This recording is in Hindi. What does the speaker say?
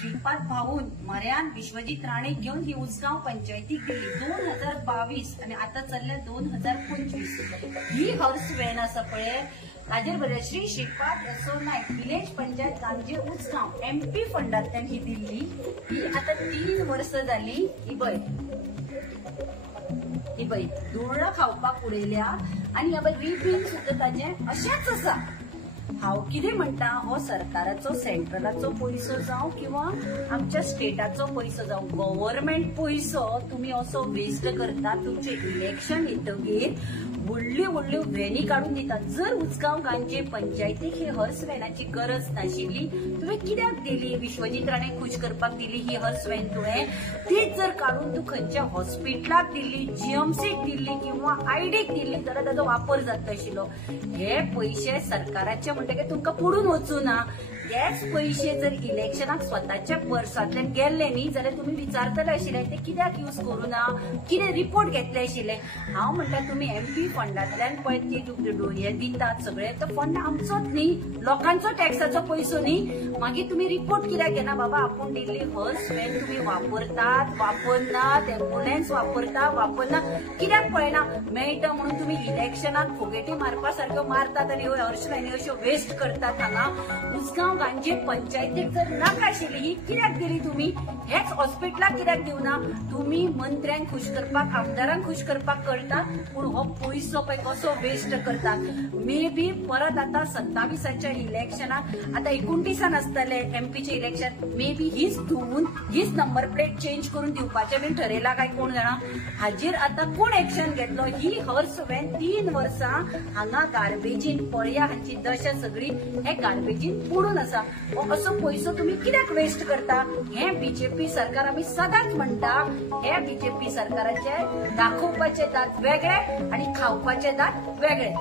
श्रीपाद भाऊन म्हऱ्यान विश्वजित राणे घेऊन ही उसगाव पंचायतीक दिली 2022 आणि आता चालल्या 2025 ही हॉर्स व्हॅन आसा पळय ताजेर बरे श्री श्रीपाद यसो नायक विलेज पंचायत गांवचे उसगाव MP फंडांतल्यान ही दिल्ली ही आता 3 वर्ष जाली ही पळय धुळ्ळ खावपाक उडयल्या आणि ह्या रिबीन सुद्धा ताजे अशेंच आसा। हांव कितें म्हणटा हो सरकाराचो सेंट्रलाचो पैसो जावं किंवा आमच्या स्टेटाचो पैसो जावं गव्हर्नमेंट पैसो तुम्ही असो वेस्ट करता तुमचे इलेक्शन येतकीर व्हडल्यो व्हडल्यो व्हॅनी काढून दितात। जर उसगांव गांवचे पंचायतीक ही हॉर्स व्हॅनाची गरज नाशिल्ली तुवें कित्याक दिली? विश्वजित राणे खुश करपाक दिली ही हॉर्स व्हॅन तुवें तीच जर काढून तू खंयच्या हॉस्पिटलाक दिल्ली GMCक दिल्ली किंवा आयडीक दिल्ली जाल्यार ताजो वापर जाता आशिल्लो। हे पयशे सरकाराचे म्हणटकीर तुमकां पडून वचूं ना। हेच पैसे जर इलेक्शनाक स्वताच्या पर्सांतल्यान गेल्ले न्ही जाल्यार तुम्ही विचारतले आशिल्ले ते कित्याक यूज करूं ना, कितें रिपोर्ट घेतले आशिल्ले। हांव म्हणटा तुम्ही MP फंडांतल्यान पळय हे दितात सगळे तो फंड आमचोच न्ही, लोकांचो टॅक्साचो पैसो न्ही। मागीर तुम्ही रिपोर्ट कित्याक घेना? बाबा आपूण दिल्ली हॉर्स व्हॅन तुम्ही वापरतात वापरनात, एम्ब्युलन्स वापरना कित्याक पळयना? मेळटा म्हणून तुम्ही इलेक्शनाक फोगेटी मारपा सारक्यो मारतात आनी ह्यो हॉर्स व्हॅनी अश्यो वेस्ट करतात। हांगा उसगांव गांवचे पंचायतीक जर नाका आशिल्ली ही कित्याक दिली तुम्ही? हेच हॉस्पिटलाक कित्याक दिवना? तुम्ही मंत्र्यांक खुश करपाक आमदारांक खुश करपाक करता पूण हो पैसो पळय कसो वेस्ट करतात। मे बी परत आता 27च्या इलेक्शनाक आता 29 आसतले MPचे इलेक्शन मे बी हीच नंबर प्लेट चेंज करून दिवपाचे बीन ठरयला काय कोण जाणा? हाजेर आता कोण एक्शन घेतलो? ही हॉर्स व्हॅन 3 वर्सां हांगा गार्बेजीन पळया हांची दशा सगळी हे गार्बेजीन पडून आसा। असो पैसो तुम्ही कित्याक वेस्ट करता? हे BJP सरकार आम्ही सदांच म्हणटा हे BJP सरकाराचे दाखोवपाचे दात वेगळे आणि खावपाचे दात वेगळे।